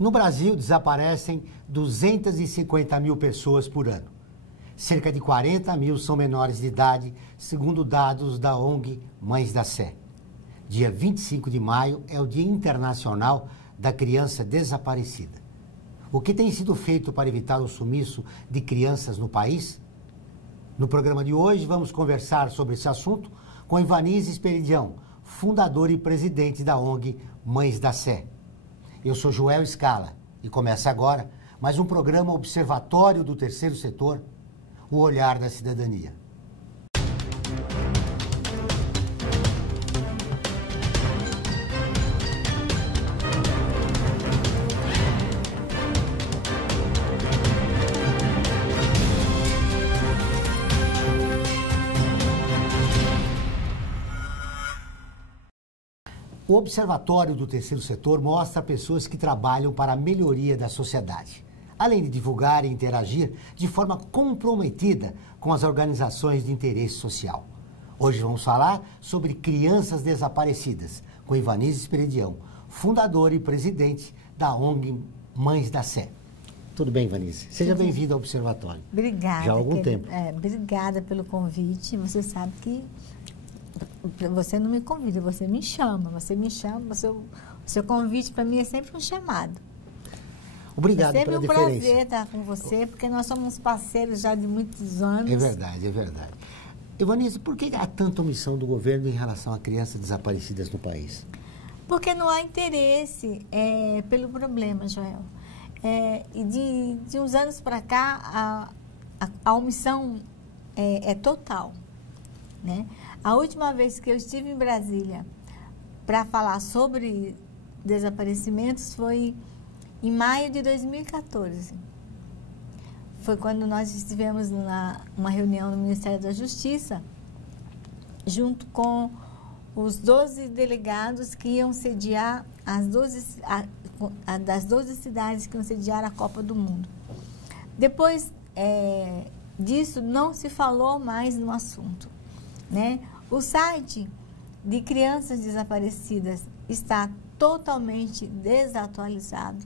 No Brasil, desaparecem 250 mil pessoas por ano. Cerca de 40 mil são menores de idade, segundo dados da ONG Mães da Sé. Dia 25 de maio é o Dia Internacional da Criança Desaparecida. O que tem sido feito para evitar o sumiço de crianças no país? No programa de hoje, vamos conversar sobre esse assunto com Ivanise Esperidião, fundadora e presidente da ONG Mães da Sé. Eu sou Joel Scala e começa agora mais um programa Observatório do Terceiro Setor, o olhar da cidadania. O Observatório do Terceiro Setor mostra pessoas que trabalham para a melhoria da sociedade, além de divulgar e interagir de forma comprometida com as organizações de interesse social. Hoje vamos falar sobre crianças desaparecidas, com Ivanise Esperidião, fundadora e presidente da ONG Mães da Sé. Tudo bem, Ivanise? Seja bem-vinda ao Observatório. Obrigada. Já há algum tempo. Obrigada pelo convite. Você sabe que você não me convida, você me chama. O seu convite para mim é sempre um chamado. Obrigado pela deferência. É sempre um prazer estar com você, porque nós somos parceiros já de muitos anos. É verdade, é verdade. Ivanise, por que há tanta omissão do governo em relação a crianças desaparecidas no país? Porque não há interesse pelo problema, Joel. E de uns anos para cá, a omissão é total, né? A última vez que eu estive em Brasília para falar sobre desaparecimentos foi em maio de 2014. Foi quando nós estivemos numa reunião no Ministério da Justiça, junto com os 12 delegados que iam sediar das 12 cidades que iam sediar a Copa do Mundo. Depois disso, não se falou mais no assunto, né? O site de crianças desaparecidas está totalmente desatualizado.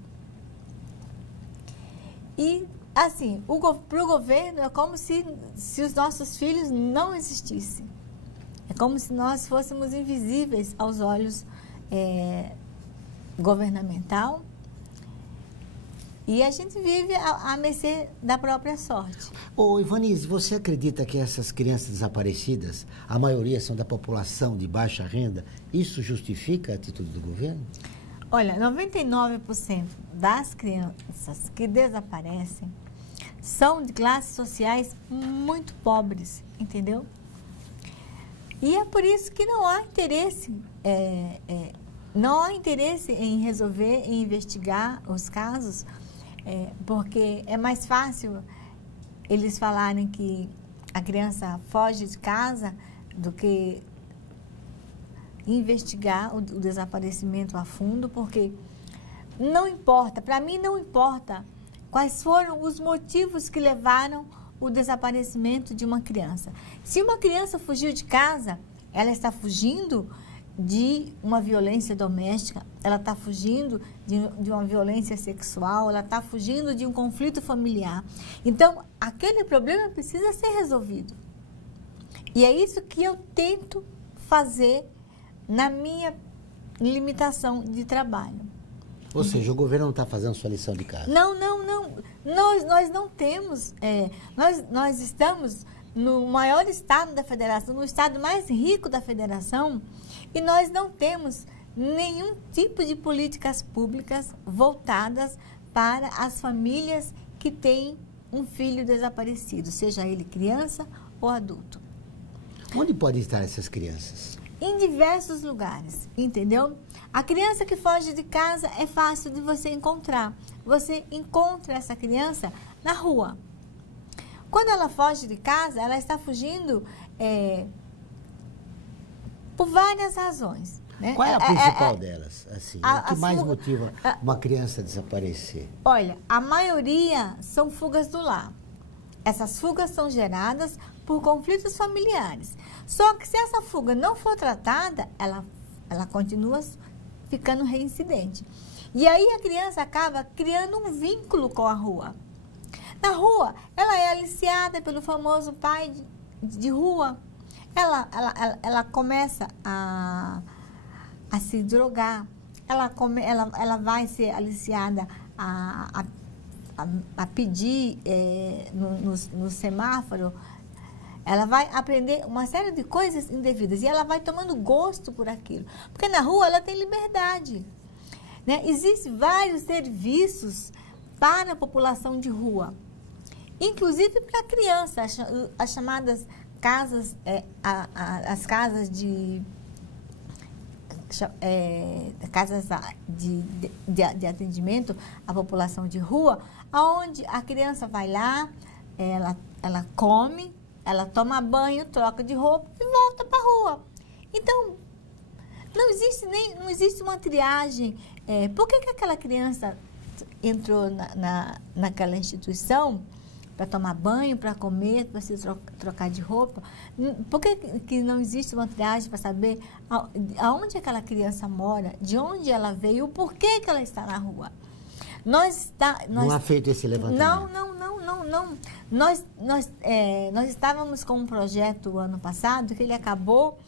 E, assim, para o governo é como se os nossos filhos não existissem. É como se nós fôssemos invisíveis aos olhos governamental. E a gente vive à mercê da própria sorte. Ô, Ivanise, você acredita que essas crianças desaparecidas, a maioria são da população de baixa renda, isso justifica a atitude do governo? Olha, 99% das crianças que desaparecem são de classes sociais muito pobres, entendeu? E é por isso que não há interesse, em resolver, em investigar os casos, porque é mais fácil eles falarem que a criança foge de casa do que investigar o desaparecimento a fundo, porque não importa, para mim não importa quais foram os motivos que levaram o desaparecimento de uma criança. Se uma criança fugiu de casa, ela está fugindo de uma violência doméstica, ela está fugindo de uma violência sexual, ela está fugindo de um conflito familiar. Então, aquele problema precisa ser resolvido. E é isso que eu tento fazer na minha limitação de trabalho. Ou seja, o governo não está fazendo sua lição de casa? Não. Nós não temos... nós estamos no maior estado da federação, no estado mais rico da federação, e nós não temos nenhum tipo de políticas públicas voltadas para as famílias que têm um filho desaparecido, seja ele criança ou adulto. Onde podem estar essas crianças? Em diversos lugares, entendeu? A criança que foge de casa é fácil de você encontrar. Você encontra essa criança na rua. Quando ela foge de casa, ela está fugindo por várias razões, né? Qual é a principal delas? Assim, o que mais motiva uma criança a desaparecer? Olha, a maioria são fugas do lar. Essas fugas são geradas por conflitos familiares. Só que se essa fuga não for tratada, ela continua ficando reincidente. E aí a criança acaba criando um vínculo com a rua. Na rua, ela é aliciada pelo famoso pai de rua. Ela começa a se drogar. Ela vai ser aliciada a pedir no semáforo. Ela vai aprender uma série de coisas indevidas e ela vai tomando gosto por aquilo. Porque na rua ela tem liberdade, né? Existem vários serviços para a população de rua, inclusive para a criança, as chamadas casas, as casas de atendimento à população de rua, onde a criança vai lá, ela come, ela toma banho, troca de roupa e volta para a rua. Então, não existe uma triagem. Por que aquela criança entrou naquela instituição para tomar banho, para comer, para se trocar de roupa? Por que não existe uma triagem para saber aonde aquela criança mora, de onde ela veio, o porquê que ela está na rua? Não é feito esse levantamento. Não. Nós estávamos com um projeto ano passado que ele acabou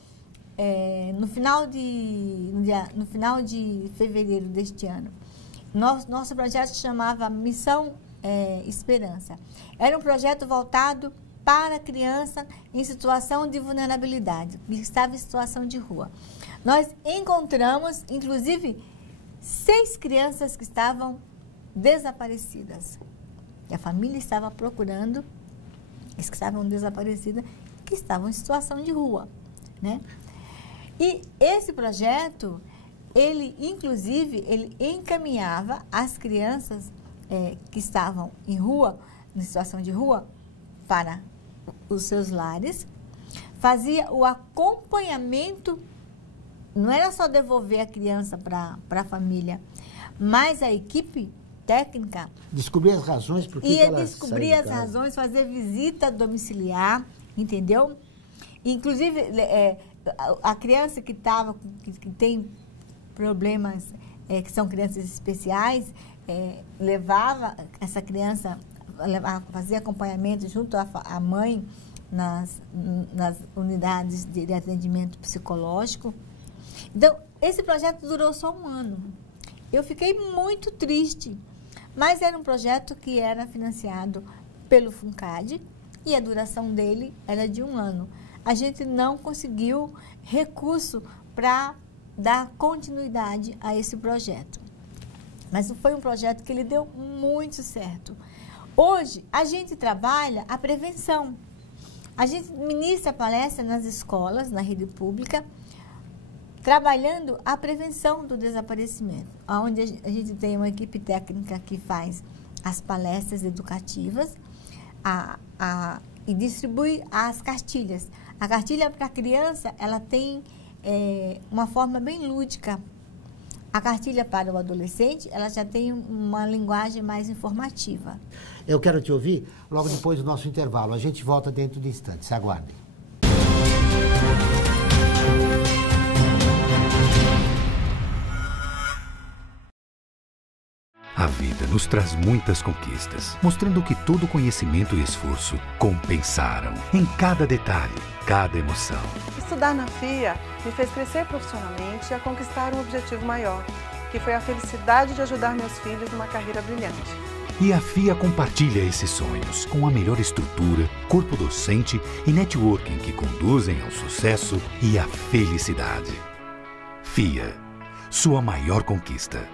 no final de fevereiro deste ano. Nosso projeto se chamava Missão Esperança. Era um projeto voltado para a criança em situação de vulnerabilidade, que estava em situação de rua. Nós encontramos, inclusive, 6 crianças que estavam desaparecidas. E a família estava procurando as que estavam desaparecidas, que estavam em situação de rua, né? E esse projeto, inclusive, ele encaminhava as crianças que estavam em rua, em situação de rua, para os seus lares, fazia o acompanhamento, não era só devolver a criança para a família, mas a equipe técnica descobrir as razões por que ela descobrir as razões, fazer visita domiciliar, entendeu? Inclusive a criança que tem problemas, que são crianças especiais, levava essa criança, fazia acompanhamento junto à mãe nas unidades de atendimento psicológico. Então, esse projeto durou só 1 ano. Eu fiquei muito triste, mas era um projeto que era financiado pelo FUNCAD e a duração dele era de 1 ano. A gente não conseguiu recurso para dar continuidade a esse projeto. Mas foi um projeto que ele deu muito certo. Hoje, a gente trabalha a prevenção. A gente ministra palestra nas escolas, na rede pública, trabalhando a prevenção do desaparecimento, onde a gente tem uma equipe técnica que faz as palestras educativas e distribui as cartilhas. A cartilha para a criança, ela tem uma forma bem lúdica. A cartilha para o adolescente, ela já tem uma linguagem mais informativa. Eu quero te ouvir logo depois do nosso intervalo. A gente volta dentro de instantes. Aguardem. A vida nos traz muitas conquistas, mostrando que todo conhecimento e esforço compensaram em cada detalhe, cada emoção. Estudar na FIA me fez crescer profissionalmente e a conquistar um objetivo maior, que foi a felicidade de ajudar meus filhos numa carreira brilhante. E a FIA compartilha esses sonhos com a melhor estrutura, corpo docente e networking que conduzem ao sucesso e à felicidade. FIA, sua maior conquista.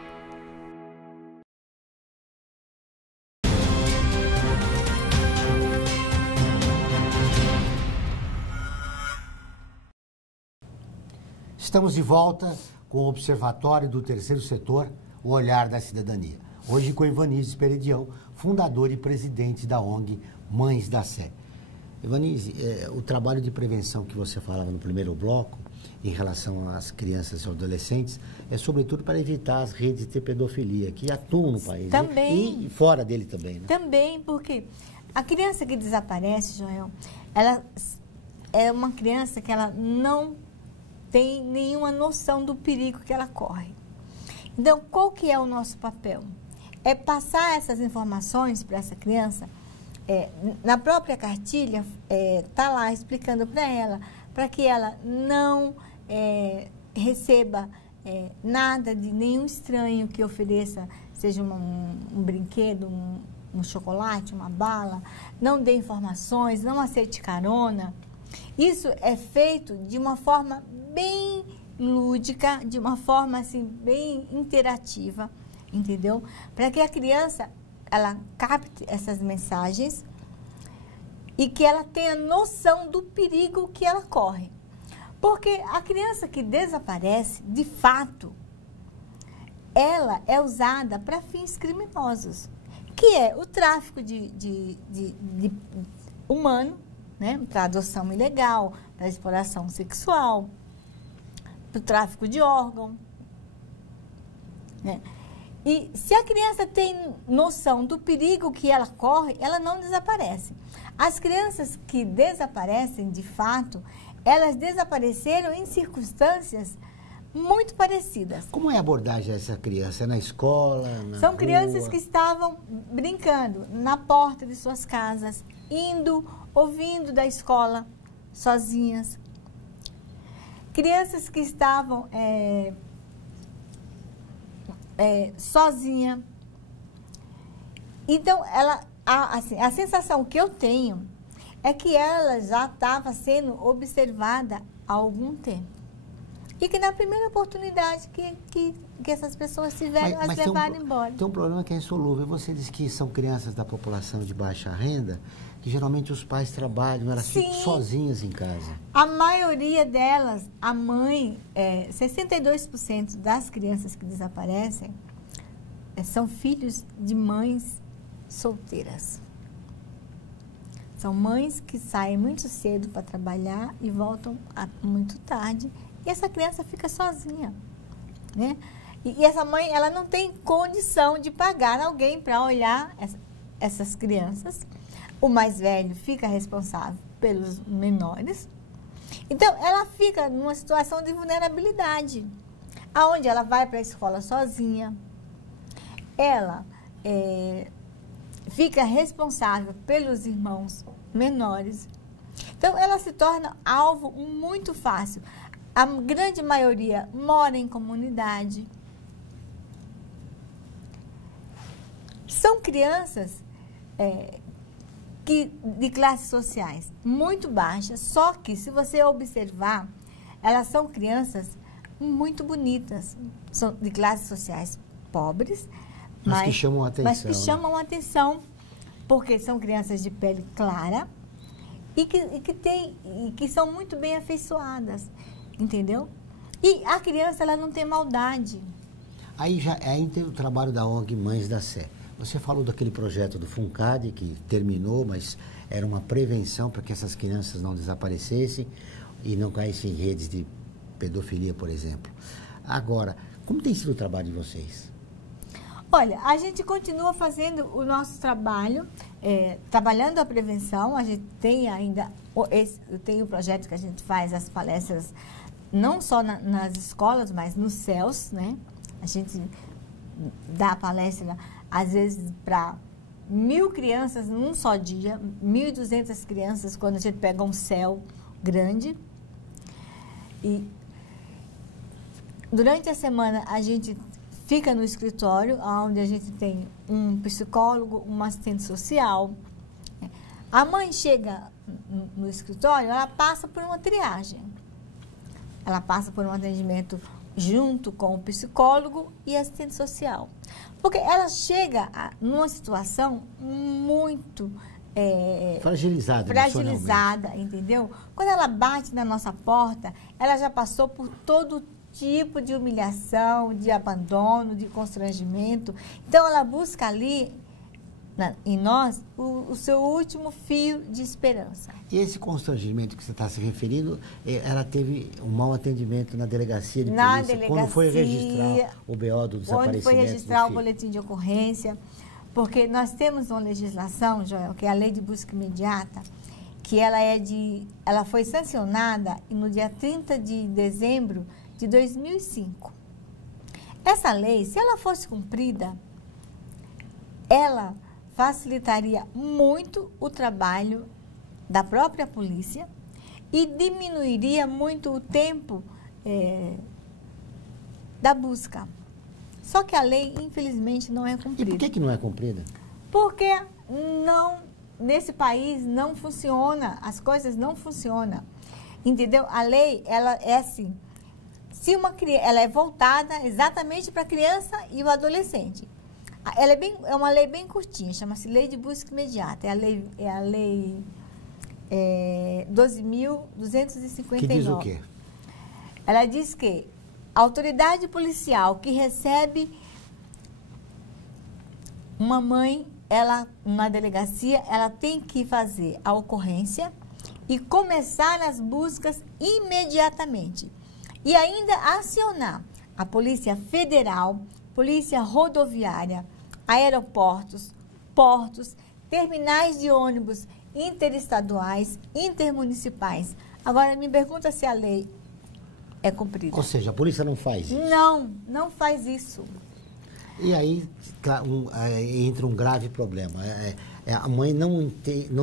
Estamos de volta com o Observatório do Terceiro Setor, o Olhar da Cidadania. Hoje com Evanise Peredião, fundador e presidente da ONG Mães da Sé. Evanise, o trabalho de prevenção que você falava no primeiro bloco, em relação às crianças e adolescentes, é sobretudo para evitar as redes de pedofilia que atuam no país. Também. E fora dele também, né? Também, porque a criança que desaparece, Joel, ela é uma criança que ela não tem nenhuma noção do perigo que ela corre. Então, qual que é o nosso papel? É passar essas informações para essa criança. Na própria cartilha, está lá explicando para ela, para que ela não receba nada de nenhum estranho que ofereça, seja um brinquedo, um chocolate, uma bala, não dê informações, não aceite carona. Isso é feito de uma forma bem lúdica, de uma forma assim, bem interativa, entendeu? Para que a criança, ela capte essas mensagens e que ela tenha noção do perigo que ela corre. Porque a criança que desaparece, de fato, ela é usada para fins criminosos, que é o tráfico de humano, né, para adoção ilegal, para exploração sexual, para o tráfico de órgão, né? E se a criança tem noção do perigo que ela corre, ela não desaparece. As crianças que desaparecem, de fato, elas desapareceram em circunstâncias muito parecidas. Como é a abordagem dessa criança? É na escola? São crianças que estavam brincando na porta de suas casas, indo, ouvindo da escola, sozinhas. Crianças que estavam sozinha. Então, a sensação que eu tenho é que ela já estava sendo observada há algum tempo. E que na primeira oportunidade que essas pessoas tiveram, as levaram embora. Tem um problema que é insolúvel. Você diz que são crianças da população de baixa renda, que geralmente os pais trabalham, elas ficam sozinhas em casa. A maioria delas, a mãe, 62% das crianças que desaparecem são filhos de mães solteiras. São mães que saem muito cedo para trabalhar e voltam muito tarde. E essa criança fica sozinha, né? E essa mãe, ela não tem condição de pagar alguém para olhar essas crianças. O mais velho fica responsável pelos menores. Então, ela fica numa situação de vulnerabilidade, aonde ela vai para a escola sozinha. Ela fica responsável pelos irmãos menores. Então, ela se torna alvo muito fácil. A grande maioria mora em comunidade. São crianças de classes sociais muito baixas, só que, se você observar, elas são crianças muito bonitas. São de classes sociais pobres, mas que chamam a atenção. Mas que chamam a atenção, porque são crianças de pele clara e que são muito bem afeiçoadas. Entendeu? E a criança, ela não tem maldade. Aí tem o trabalho da ONG Mães da Sé. Você falou daquele projeto do FUNCAD, que terminou, mas era uma prevenção para que essas crianças não desaparecessem e não caíssem em redes de pedofilia, por exemplo. Agora, como tem sido o trabalho de vocês? Olha, a gente continua fazendo o nosso trabalho, trabalhando a prevenção. A gente tem ainda, tem o projeto que a gente faz, as palestras, não só nas escolas, mas nos CELS, né? A gente dá palestra, às vezes, para 1.000 crianças num só dia, 1.200 crianças, quando a gente pega um CEL grande. E durante a semana, a gente fica no escritório, onde a gente tem um psicólogo, um assistente social. A mãe chega no escritório, ela passa por uma triagem. Ela passa por um atendimento junto com o psicólogo e assistente social. Porque ela chega numa situação muito fragilizada, entendeu? Quando ela bate na nossa porta, ela já passou por todo tipo de humilhação, de abandono, de constrangimento. Então, ela busca ali, em nós, o seu último fio de esperança. E esse constrangimento que você está se referindo, ela teve um mau atendimento na delegacia de polícia? Quando foi registrar o BO do desaparecimento? Quando foi registrar o boletim de ocorrência, porque nós temos uma legislação, Joel, que é a Lei de Busca Imediata, que ela foi sancionada no dia 30 de dezembro de 2005. Essa lei, se ela fosse cumprida, ela facilitaria muito o trabalho da própria polícia e diminuiria muito o tempo da busca. Só que a lei, infelizmente, não é cumprida. E por que não é cumprida? Porque nesse país não funciona, as coisas não funcionam. Entendeu? A lei, ela é assim, ela é voltada exatamente para a criança e o adolescente. Ela é uma lei bem curtinha, chama-se Lei de Busca Imediata. É a lei 12.259. Que diz o quê? Ela diz que a autoridade policial que recebe uma mãe, na delegacia, ela tem que fazer a ocorrência e começar as buscas imediatamente. E ainda acionar a Polícia Federal, Polícia Rodoviária, aeroportos, portos, terminais de ônibus interestaduais, intermunicipais. Agora, me pergunta se a lei é cumprida. Ou seja, a polícia não faz isso. Não faz isso. E aí entra um grave problema. A mãe não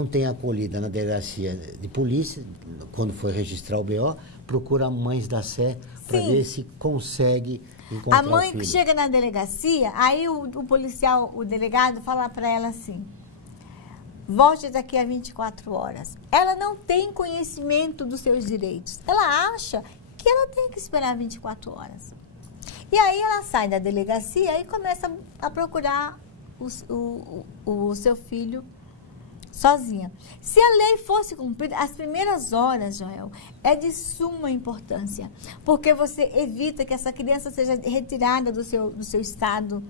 tem acolhida na delegacia de polícia, quando foi registrar o BO, procura Mães da Sé para ver se consegue encontrar a mãe o filho. Que chega na delegacia, aí o policial, o delegado, fala para ela assim: volte daqui a 24 horas. Ela não tem conhecimento dos seus direitos. Ela acha que ela tem que esperar 24 horas. E aí ela sai da delegacia e começa a procurar o seu filho sozinha. Se a lei fosse cumprida, as primeiras horas, Joel, é de suma importância, porque você evita que essa criança seja retirada do seu estado,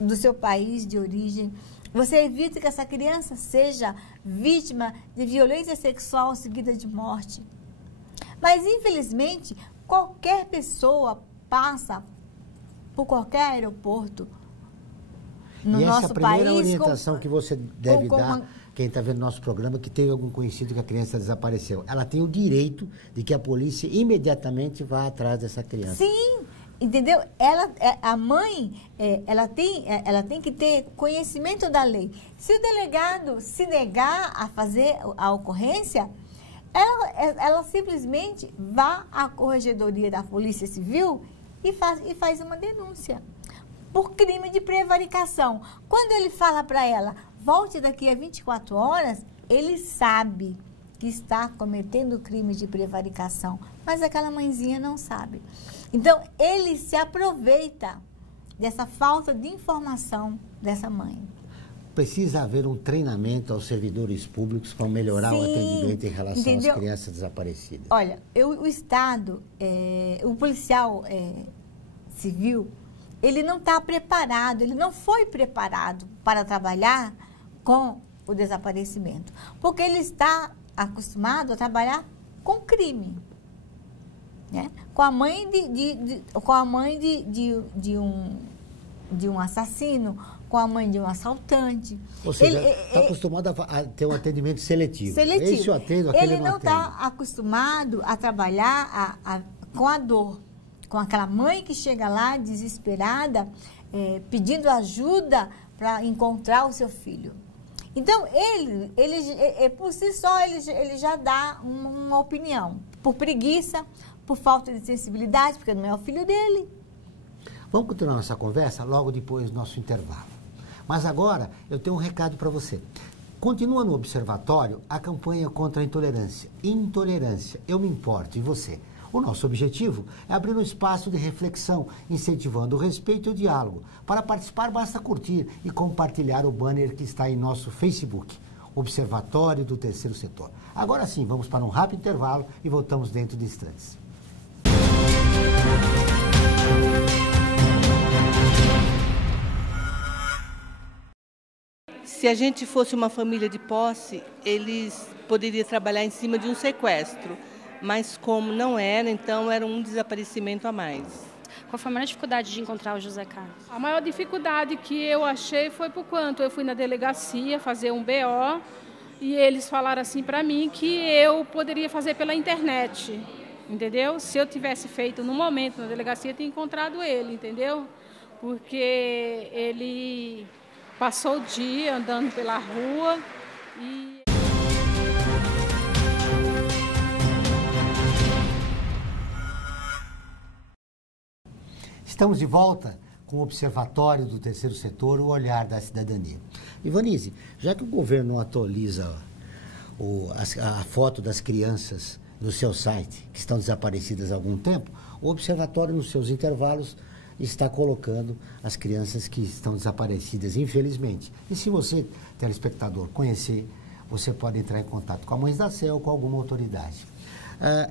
do seu país de origem. Você evita que essa criança seja vítima de violência sexual seguida de morte. Mas, infelizmente, qualquer pessoa passa por qualquer aeroporto no nosso país. E essa primeira orientação que você deve dar, quem está vendo nosso programa, que teve algum conhecido que a criança desapareceu, ela tem o direito de que a polícia imediatamente vá atrás dessa criança. Sim, entendeu? A mãe, ela tem que ter conhecimento da lei. Se o delegado se negar a fazer a ocorrência, ela simplesmente vá à corregedoria da Polícia Civil e faz uma denúncia por crime de prevaricação. Quando ele fala para ela, volte daqui a 24 horas, ele sabe que está cometendo crime de prevaricação, mas aquela mãezinha não sabe. Então, ele se aproveita dessa falta de informação dessa mãe. Precisa haver um treinamento aos servidores públicos para melhorar o atendimento em relação às crianças desaparecidas. Olha, o Estado, o policial civil, ele não está preparado, ele não foi preparado para trabalhar com o desaparecimento, porque ele está acostumado a trabalhar com crime, né? Com a mãe de um assassino, com a mãe de um assaltante. Ou seja, está acostumado a ter um atendimento seletivo. Esse eu atendo, aquele ele não está acostumado a trabalhar com a dor, com aquela mãe que chega lá desesperada, pedindo ajuda para encontrar o seu filho. Então, ele por si só, ele já dá uma opinião, por preguiça, por falta de sensibilidade, porque não é o filho dele. Vamos continuar nossa conversa logo depois do nosso intervalo. Mas agora eu tenho um recado para você. Continua no Observatório a campanha contra a intolerância. Intolerância, eu me importo, e você? O nosso objetivo é abrir um espaço de reflexão, incentivando o respeito e o diálogo. Para participar, basta curtir e compartilhar o banner que está em nosso Facebook, Observatório do Terceiro Setor. Agora sim, vamos para um rápido intervalo e voltamos dentro de instantes. Se a gente fosse uma família de posse, eles poderiam trabalhar em cima de um sequestro. Mas como não era, então era um desaparecimento a mais. Qual foi a maior dificuldade de encontrar o José Carlos? A maior dificuldade que eu achei foi por quanto eu fui na delegacia fazer um BO e eles falaram assim para mim que eu poderia fazer pela internet, entendeu? Se eu tivesse feito no momento na delegacia, eu tinha encontrado ele, entendeu? porque ele passou o dia andando pela rua e... Estamos de volta com o Observatório do Terceiro Setor, o Olhar da Cidadania. Ivanise, já que o governo atualiza a foto das crianças no seu site, que estão desaparecidas há algum tempo, o Observatório, nos seus intervalos, está colocando as crianças que estão desaparecidas, infelizmente. E se você, telespectador, conhecer, você pode entrar em contato com a Mães da Sé ou com alguma autoridade.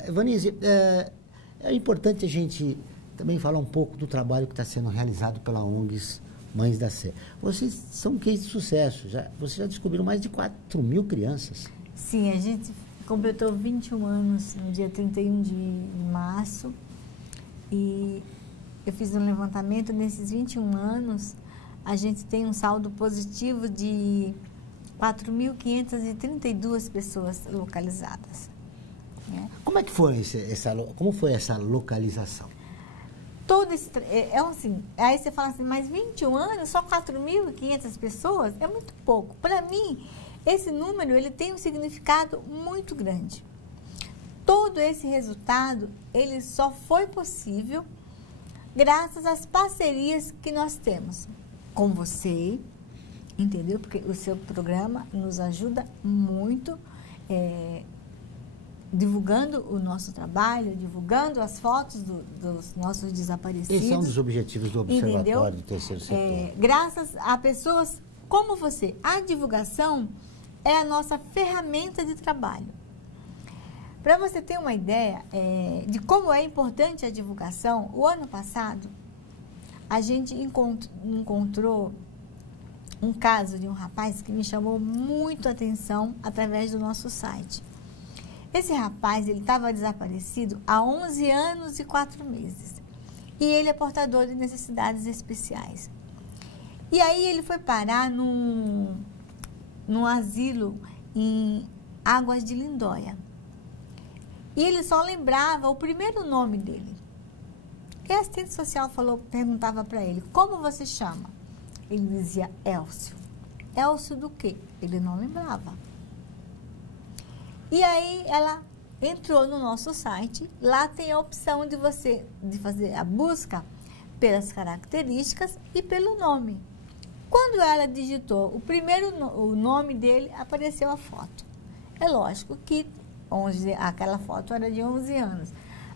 Ivanise, é importante a gente também falar um pouco do trabalho que está sendo realizado pela ONGs Mães da Sé. Vocês são um case de sucesso, vocês já descobriram mais de 4.000 crianças. Sim, a gente completou 21 anos no dia 31 de março e eu fiz um levantamento. Nesses 21 anos, a gente tem um saldo positivo de 4.532 pessoas localizadas. Né? Como é que foi como foi essa localização? Todo esse... assim, aí você fala assim, mas 21 anos, só 4.500 pessoas? É muito pouco. Para mim, esse número ele tem um significado muito grande. Todo esse resultado, ele só foi possível graças às parcerias que nós temos com você, entendeu? Porque o seu programa nos ajuda muito, divulgando o nosso trabalho, divulgando as fotos dos nossos desaparecidos. Esse é um dos objetivos do Observatório, entendeu? Do Terceiro Setor. Graças a pessoas como você. A divulgação é a nossa ferramenta de trabalho. Para você ter uma ideia de como é importante a divulgação, o ano passado, a gente encontrou um caso de um rapaz que me chamou muito a atenção através do nosso site. Esse rapaz, ele estava desaparecido há 11 anos e 4 meses. E ele é portador de necessidades especiais. E aí ele foi parar num asilo em Águas de Lindóia. E ele só lembrava o primeiro nome dele. E a assistente social perguntava para ele, como você chama? Ele dizia Elcio. Elcio do quê? Ele não lembrava. E aí ela entrou no nosso site, lá tem a opção de fazer a busca pelas características e pelo nome. Quando ela digitou o nome dele, apareceu a foto. É lógico que aquela foto era de 11 anos,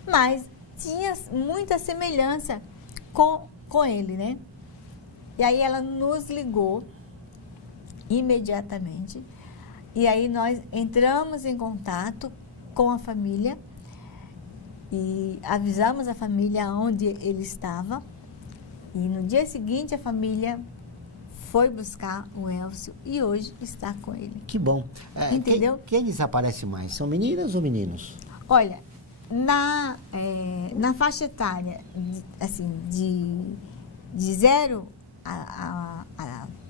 mas tinha muita semelhança com ele, né? E aí ela nos ligou imediatamente. E aí nós entramos em contato com a família e avisamos a família onde ele estava. E no dia seguinte a família foi buscar o Elcio e hoje está com ele. Que bom. Entendeu? Quem desaparece mais? São meninas ou meninos? Olha, na faixa etária assim, de 0 a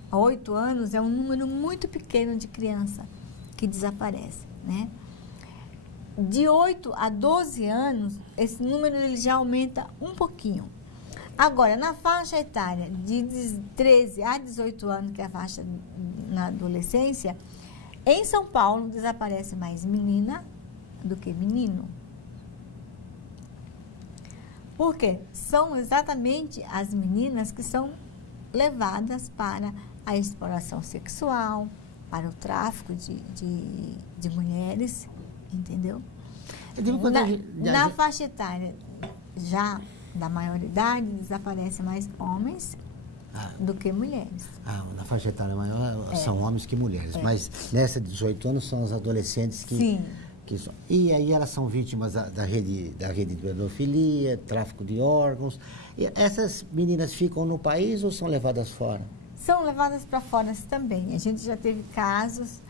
8 anos é um número muito pequeno de criança que desaparece, né? De 8 a 12 anos, esse número ele já aumenta um pouquinho. Agora, na faixa etária de 13 a 18 anos, que é a faixa na adolescência, em São Paulo desaparece mais menina do que menino. Por quê? São exatamente as meninas que são levadas para a exploração sexual, para o tráfico de mulheres, entendeu? Na faixa etária já da maioridade, desaparecem mais homens do que mulheres. Na faixa etária maior são homens que mulheres, mas nessa de 18 anos são os adolescentes que... Sim. E aí elas são vítimas da rede de pedofilia, tráfico de órgãos. E essas meninas ficam no país ou são levadas fora? São levadas para fora também. A gente já teve casos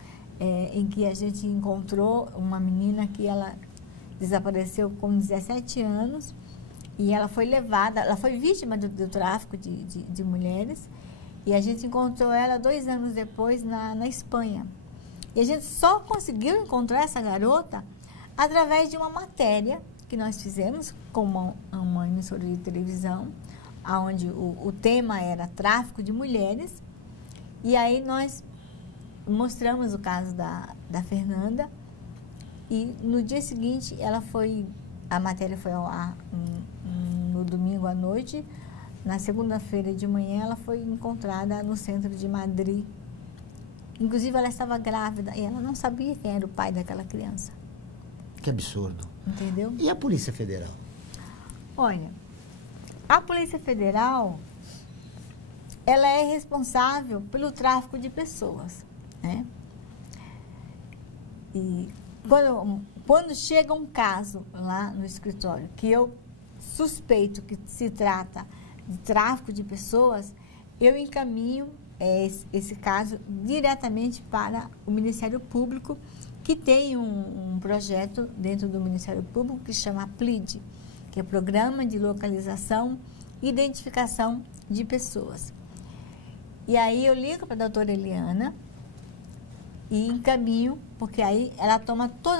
em que a gente encontrou uma menina que ela desapareceu com 17 anos e ela foi levada, ela foi vítima do tráfico de mulheres e a gente encontrou ela 2 anos depois na Espanha. E a gente só conseguiu encontrar essa garota através de uma matéria que nós fizemos com uma emissora de televisão, onde o tema era tráfico de mulheres. E aí nós mostramos o caso da Fernanda. E no dia seguinte, a matéria foi ao ar no domingo à noite. Na segunda-feira de manhã, ela foi encontrada no centro de Madrid. Inclusive, ela estava grávida e ela não sabia quem era o pai daquela criança. Que absurdo. Entendeu? E a Polícia Federal? Olha, a Polícia Federal, ela é responsável pelo tráfico de pessoas, né? E quando chega um caso lá no escritório que eu suspeito que se trata de tráfico de pessoas, eu encaminho esse caso diretamente para o Ministério Público, que tem um projeto dentro do Ministério Público que se chama PLID, que é Programa de Localização e Identificação de Pessoas. E aí eu ligo para a doutora Eliana e encaminho, porque aí ela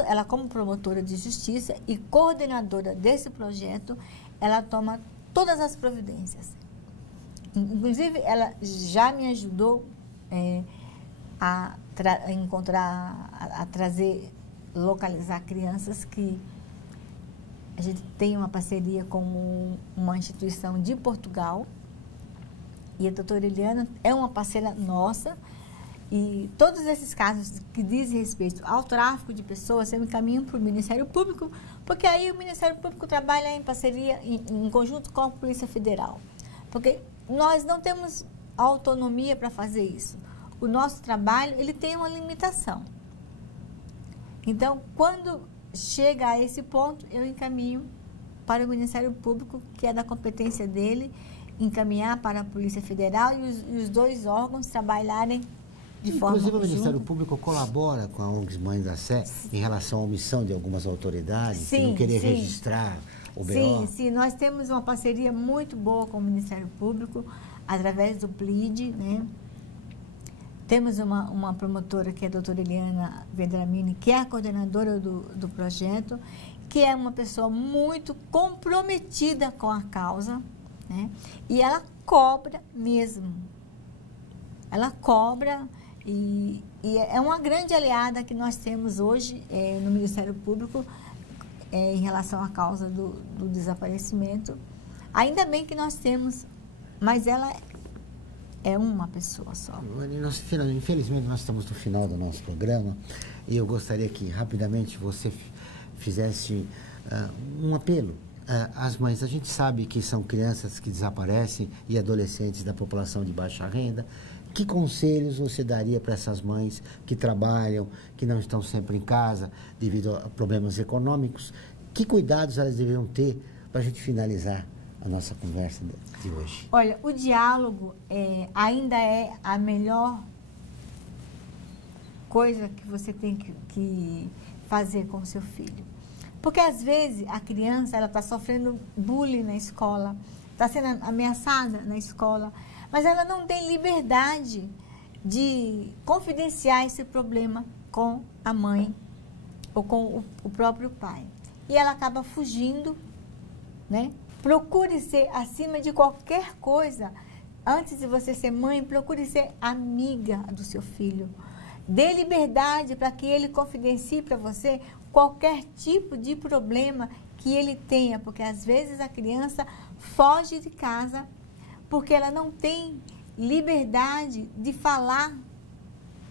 ela como promotora de justiça e coordenadora desse projeto, ela toma todas as providências. Inclusive, ela já me ajudou a localizar crianças que a gente tem uma parceria com uma instituição de Portugal. E a doutora Eliana é uma parceira nossa. E todos esses casos que dizem respeito ao tráfico de pessoas, eu encaminho para o Ministério Público, porque aí o Ministério Público trabalha em parceria, em conjunto com a Polícia Federal. Porque nós não temos autonomia para fazer isso. O nosso trabalho, ele tem uma limitação. Então, quando chega a esse ponto, eu encaminho para o Ministério Público, que é da competência dele, encaminhar para a Polícia Federal e os dois órgãos trabalharem de forma Inclusive, conjunta. o Ministério Público colabora com a ONGs Mães da Sé em relação à omissão de algumas autoridades, Sim, que não querer sim. registrar o BO. Sim, nós temos uma parceria muito boa com o Ministério Público, através do PLID, né? Temos uma promotora, que é a doutora Eliana Vedramini, que é a coordenadora do projeto, que é uma pessoa muito comprometida com a causa, né? E ela cobra mesmo. Ela cobra e é uma grande aliada que nós temos hoje no Ministério Público em relação à causa do desaparecimento. Ainda bem que nós temos, mas ela é uma pessoa só. Infelizmente, nós estamos no final do nosso programa e eu gostaria que rapidamente você fizesse um apelo às mães. A gente sabe que são crianças que desaparecem e adolescentes da população de baixa renda. Que conselhos você daria para essas mães que trabalham, que não estão sempre em casa devido a problemas econômicos? Que cuidados elas deveriam ter para a gente finalizar a nossa conversa de hoje? Olha, o diálogo ainda é a melhor coisa que você tem que fazer com o seu filho. Porque, às vezes, a criança está sofrendo bullying na escola, está sendo ameaçada na escola, mas ela não tem liberdade de confidenciar esse problema com a mãe ou com o próprio pai. E ela acaba fugindo, né? Procure ser, acima de qualquer coisa, antes de você ser mãe, procure ser amiga do seu filho. Dê liberdade para que ele confidencie para você qualquer tipo de problema que ele tenha, porque às vezes a criança foge de casa porque ela não tem liberdade de falar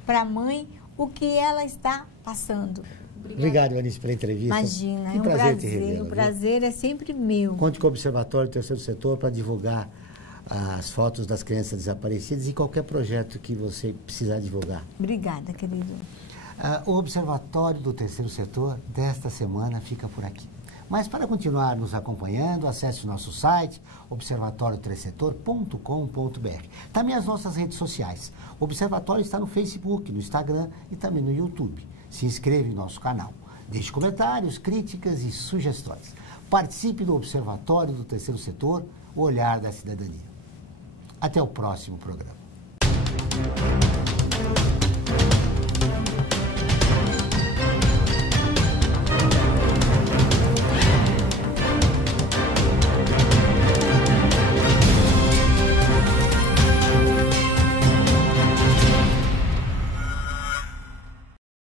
para a mãe o que ela está passando. Obrigado, Eunice, pela entrevista. Imagina, é um prazer te revê-la. O prazer é sempre meu. Conte com o Observatório do Terceiro Setor para divulgar as fotos das crianças desaparecidas e qualquer projeto que você precisar divulgar. Obrigada, querido. O Observatório do Terceiro Setor desta semana fica por aqui. Mas para continuar nos acompanhando, acesse o nosso site, observatoriotercesetor.com.br. Também as nossas redes sociais. O Observatório está no Facebook, no Instagram e também no YouTube. Se inscreva em nosso canal. Deixe comentários, críticas e sugestões. Participe do Observatório do Terceiro Setor, o olhar da cidadania. Até o próximo programa.